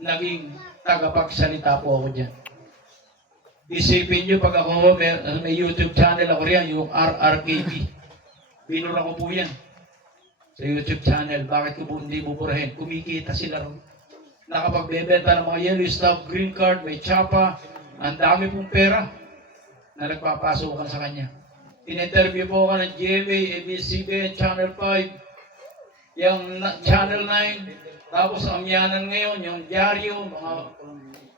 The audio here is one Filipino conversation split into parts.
naging tagapagsalita po ako dyan. Isipin nyo, pag ako may YouTube channel ako riyan, yung RRKB. Binura ko po yan sa YouTube channel. Bakit ko po hindi buburahin? Kumikita sila rin. Nakapagbebenta ng mga yellow stuff, green card, may tsapa. Ang dami pong pera na nagpapasukan sa kanya. In-interview po ako ng GMA, ABS-CBN, Channel 5, yung Channel 9, tapos ang Amyanan ngayon, yung dyaryo, mga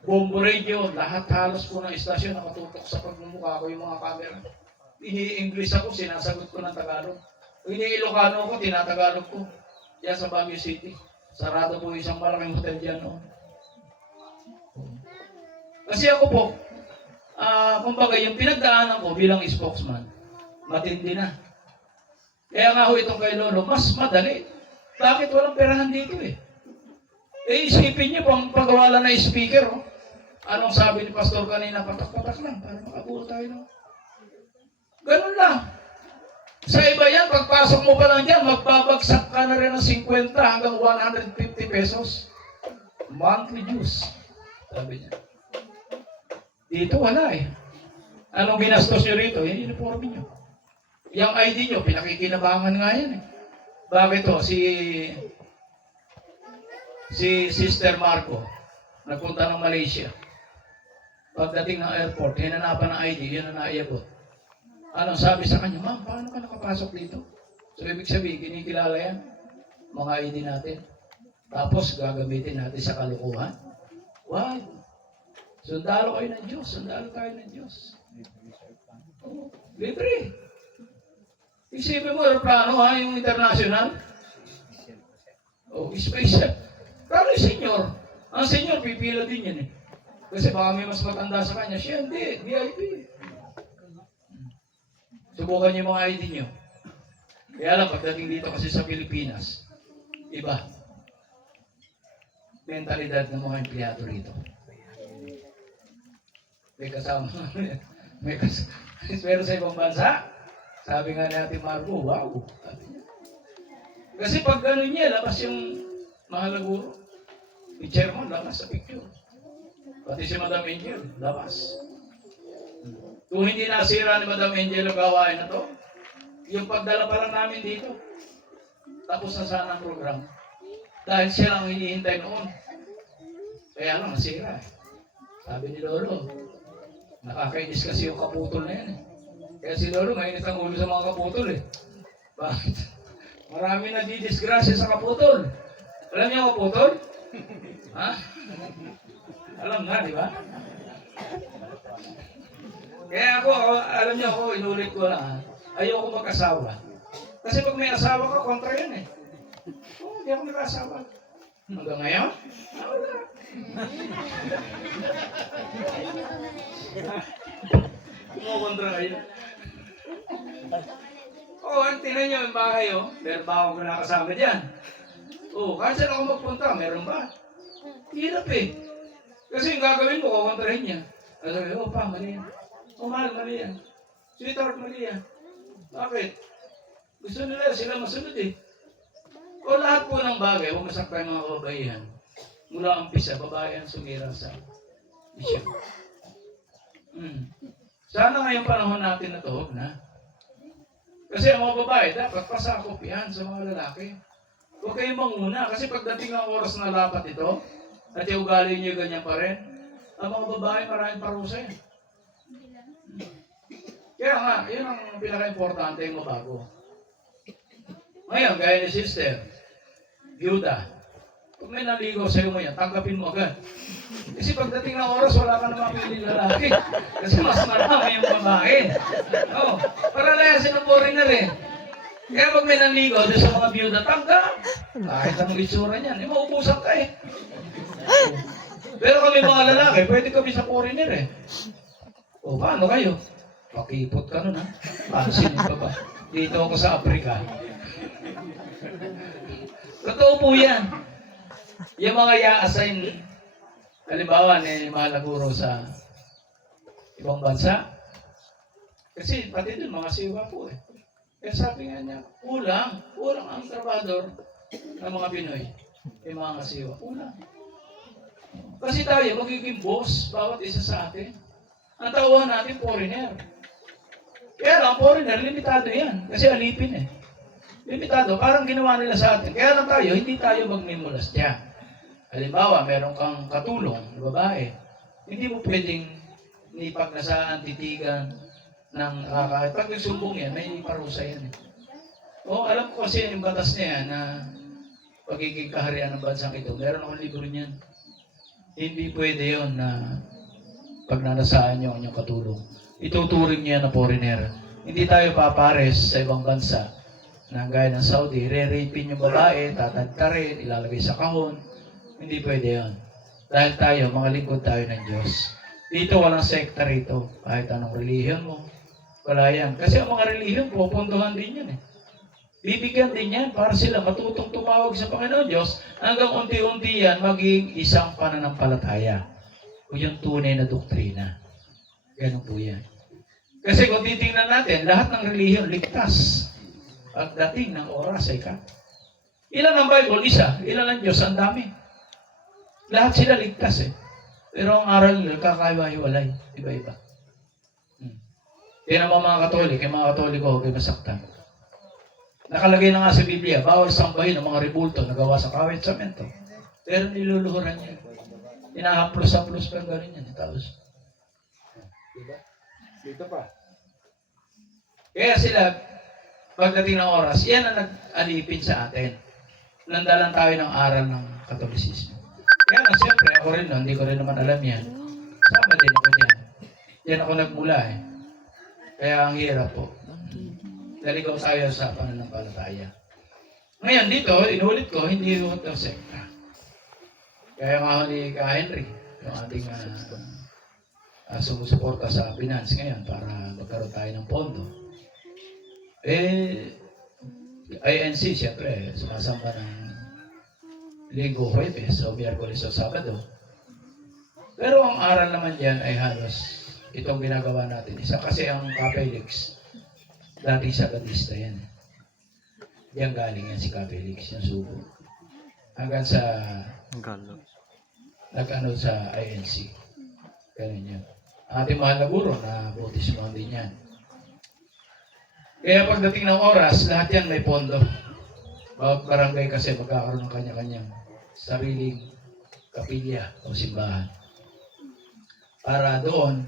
Bombo Radio, lahat halos po ng istasyon nakatutok sa pagmumukha ko yung mga camera. Ini-English ako, sinasagot ko ng Tagalog. Ini-Ilocano ako, tinatagalog ko. Diyan sa Baguio City. Sarado po isang malaking hotel diyan noon. Kasi ako po, kumbaga yung pinagdaanan ko bilang spokesman, matindi na. Kaya nga ho itong kay Lolo, mas madali. Bakit walang perahan dito eh? Eh isipin niyo pang pagwala na speaker, oh. Anong sabi ni Pastor kanina? Patak-patak lang para makabuo tayo. No? Ganun lang. Sa iba yan, pagpasok mo pa lang dyan, magbabagsak ka na rin ng 50 hanggang 150 pesos. Monthly dues. Sabi niya. Dito wala eh. Anong ginastos nyo rito? Yung uniform nyo. Yung ID nyo, pinakikinabangan nga yan eh. Bakit to? Si Sister Marco, nagpunta ng Malaysia. Pagdating ng airport, hinanapan ng ID, yun ang naiabot. Anong sabi sa kanya? Ma'am, paano ka nakapasok dito? So, ibig sabihin, kinikilala yan. Mga ID natin. Tapos, gagamitin natin sa kalukuhan. Why? Sundalo kayo ng Diyos. Sundalo tayo ng Diyos. Oh, libre. Isipin mo, aeroplano ha, yung international. Oh, special. Pero yung senior. Ang senior, pipila din yan eh. Kasi baka may mas matanda sa kanya. Siya hindi, VIP. Subukan niyo mga ID niyo. Kaya lang, pagdating dito kasi sa Pilipinas, iba. Mentalidad ng mga empleyado rito. May kasama. Pero sa ibang bansa, sabi nga natin Marco, wow. Kasi pag gano'n niya, labas yung mga naguro. Yung chairman, labas sa picture. Pati si Madam Angel, labas. Kung hindi nasira ni Madam Angel ang gawain na to, yung pagdala pa lang namin dito, tapos na sana ang program. Dahil siya lang hinihintay noon. Kaya lang, nasira. Sabi ni Lolo, nakakainis kasi yung kaputol na yan eh. Kaya si Lolo, mainit ang ulo sa mga kaputol eh. Bakit? Marami na didisgrasya sa kaputol. Alam niyo kaputol? Ha? Alam nga, di ba? Kaya ako, alam niyo ako, inulit ko lang, ayoko mag-asawa. Kasi pag may asawa ka, kontra yan eh. Oo, hindi ako nag-asawa. Hanggang ngayon? Wala. Kumokontra kayo. Oo, tingnan niyo yung bahay, oh. Meron ba akong nakasama dyan? Oo, kahit saan ako magpunta, meron ba? Hirap eh. Kasi yung gagawin mo, kukontrahin niya. Sabi, oh pa, mali yan. Oh mahal, mali yan. Sweetheart, mali yan. Bakit? Gusto nila sila masunod eh. O lahat po ng bagay, huwag masakta yung mga kababaihan. Mula ang umpisa, babae ang sumira sa isyo. Sana ngayong panahon natin na to, huwag na. Kasi ang mga babae, dapat pasakop yan sa mga lalaki. Huwag kayong manguna. Kasi pagdating ang oras na lapat ito, at yung ugali niyo ganyan pa rin, ang mga babae maraming parusa yan. Kaya nga, yun ang pinaka-importante yung mabago. Ngayon, gaya ni sister, byuda, kung may naligaw sa'yo mo yan, tanggapin mo agad. Kasi pagdating ng oras, wala ka na mapili lalaki. Kasi mas marami yung babae. Oh, para layasin ang foreigner eh. Kaya pag may naligaw doon sa mga byuda, tanggap. Kahit anong itsura niyan, maubusan ka eh. Pero kami mga lalaki, pwede kami sa foreigner eh. O paano kayo? Pakipot ka nun ha. Pansin pa ba? Dito ako sa Afrika. Totoo po yan. Yung mga i-assign, halimbawa ni Malaguro sa ibang bansa. Kasi pati doon mga siwa po eh. Kaya sabi nga niya, kulang ang trabador ng mga Pinoy. Yung mga siwa, kulang. Kasi tayo magiging boss, bawat isa sa atin. Ang tauhan natin, foreigner. Kaya lang, foreigner, limitado yan. Kasi alipin eh. Limitado, parang ginawa nila sa atin. Kaya lang tayo, hindi tayo magmimulas dyan. Halimbawa, meron kang katulong, babae. Hindi mo pwedeng ipaglasaan, titigan, ng kahit pag nagsumbong yan, may parusa yan eh. O, alam ko kasi yung batas niya na pagiging kaharian ng bansang ito. Meron akong libro niyan. Hindi pwede yun na pag nanasaan niyo ang inyong katulong. Ituturing niya na foreigner. Hindi tayo papares sa ibang bansa na gaya ng Saudi, re-rapin yung babae, tatagtarin, ilalagay sa kahon. Hindi pwede yun. Dahil tayo, mga lingkod tayo ng Diyos. Dito walang sekta rito. Kahit anong relihiyon mo, wala yan. Kasi ang mga relihiyon, pupuntuhan din yan eh. Bibigyan din yan para sila matutong tumawag sa Panginoon Diyos hanggang unti-unti yan maging isang pananampalataya o yung tunay na doktrina. Ganun po yan. Kasi kung titingnan natin, lahat ng relihiyon ligtas. Pagdating ng oras ay ka. Ilan ang Bible? Isa. Ilan ang Diyos? Ang dami. Lahat sila ligtas eh. Pero ang aral nila, kakaiwa-hiwalay. Iba-iba. Yan ang mga Katolik, yung mga Katoliko, huwag masaktan. Nakalagay na nga sa Biblia, bawal sambahin ang mga rebulto na gawa sa kawit sa semento. Pero niluluhuran niya. Inahaplos-haplos pa gano'n yan. Tapos, diba? Dito pa. Kaya sila, pagdating ng oras, yan ang nag-alipin sa atin. Nandalan tayo ng aral ng Katolisismo. Kaya nga, siyempre, ako rin, hindi ko rin naman alam yan. Sama din ako dyan. Yan ako nagmula eh. Kaya ang hirap po. Naligaw tayo sa pananampalataya. Ngayon dito, inulit ko, hindi ito sekta. Kaya nga ni Ka Henry, yung ating sumusuporta sa finance ngayon para magkaroon tayo ng pondo. INC, siyempre, sumasamba ng Linggo, Huwebes, o Miyerkules o Sabado. Pero ang aral naman dyan ay halos itong ginagawa natin. Isa kasi ang Capelix, dating Sabadista yan. Diyan galing yan si Capelix, yung subo. Hanggang sa nag-ano sa INC. Ganun yan. Ating mahal na guro na bautismo din yan. Kaya pagdating ng oras, lahat yan may pondo. Bawat barangay kasi magkakaroon ng kanya-kanyang sariling kapilya o simbahan. Para doon,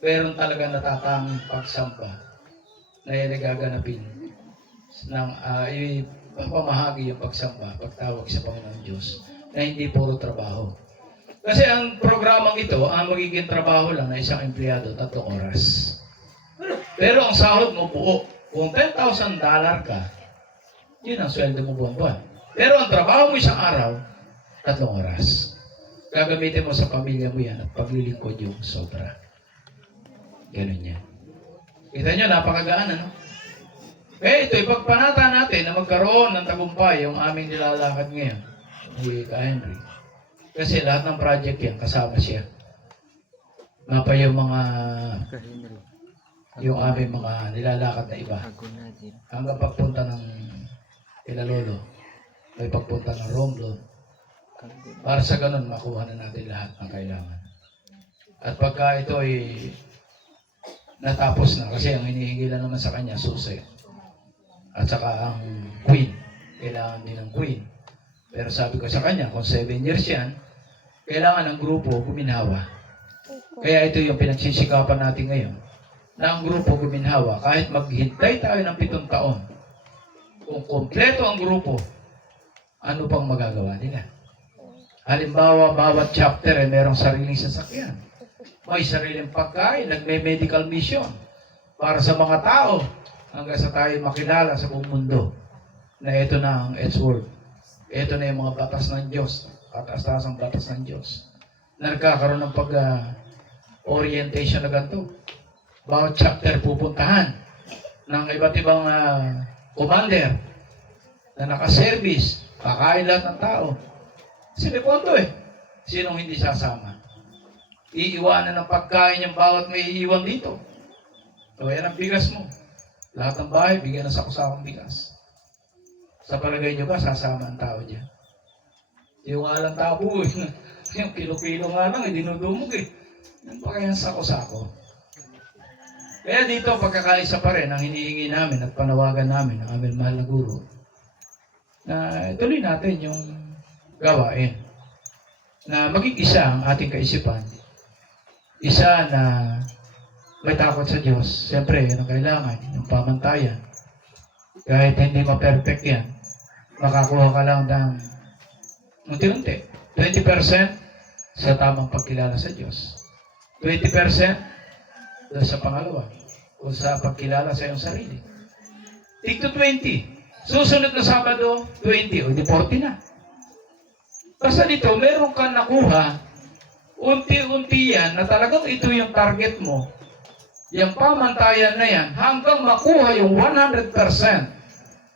meron talaga natatanging pagsamba na nagaganapin ng ipamahagi yung pagsamba, pagtawag sa Panginoon Diyos na hindi puro trabaho. Kasi ang programang ito, ang magiging trabaho lang na isang empleyado, 3 oras. Pero ang sahod mo buo, kung $10,000 ka, yun ang sweldo mo buwan-buwan. Pero ang trabaho mo isang araw, 3 oras. Gagamitin mo sa pamilya mo yan at paglilingkod yung sobra. Ganun yan. Kita nyo, napakagaan, ano? Ito, ipagpanata natin na magkaroon ng tagumpay yung aming nilalakad ngayon ni Ka Henry. Kasi lahat ng project yan, kasama siya. Nga pa yung aming mga nilalakad na iba. Hanggang pagpunta ng Ilalolo, may pagpunta ng Romblon. Para sa ganun, makuha na natin lahat ng kailangan. At pagka ito ay natapos na, kasi ang hinihingi lang naman sa kanya, susi. At saka ang queen. Kailangan din ng queen. Pero sabi ko sa kanya, kung 7 years yan, kailangan ng grupo guminhawa. Kaya ito yung pinagsisikapan natin ngayon. Na ang grupo guminhawa, kahit maghintay tayo ng 7 taon, kung kompleto ang grupo, ano pang magagawa nila? Halimbawa, bawat chapter ay merong sariling sasakyan. May sariling pagkain, nagme-medical mission para sa mga tao hanggang sa tayo makilala sa buong mundo na ito na ang Edgeworth. Ito na yung mga batas ng Diyos, kataas-taas ang batas ng Diyos. Na nagkakaroon ng pag-orientation na ganito. Bawat chapter pupuntahan ng iba't ibang commander na nakaservice, kakain lahat ng tao. Sinipondo eh. Sinong hindi sasama? Iiwanan ng pagkain yung bawat may iiwan dito. So, yan ang bigas mo. Lahat ng bahay, bigyan ng sakusakang bigas. Sa palagay nyo ba, sasama ang tao dyan? Yung alang tabo eh. Yung kilo-kilo nga lang, dinudumog eh. Yan pa kaya sako-sako. Kaya dito, pagkakaisa pa rin, ang hinihingi namin at panawagan namin ng aming mahal na guro, na ituloy natin yung gawain. Na maging isa ang ating kaisipan. Isa na may takot sa Diyos. Siyempre, yun ang kailangan, yung pamantayan. Kahit hindi ma-perfect yan, makakuha ka lang ng unti-unti. 20% sa tamang pagkilala sa Diyos. 20% doon sa pangalawa o sa pagkilala sa iyong sarili. Take to 20. Susunod na Sabado, 20 o di 40 na. Basta dito, meron kang nakuha, unti-unti yan na talagang ito yung target mo. Yung pamantayan na yan, hanggang makuha yung 100%.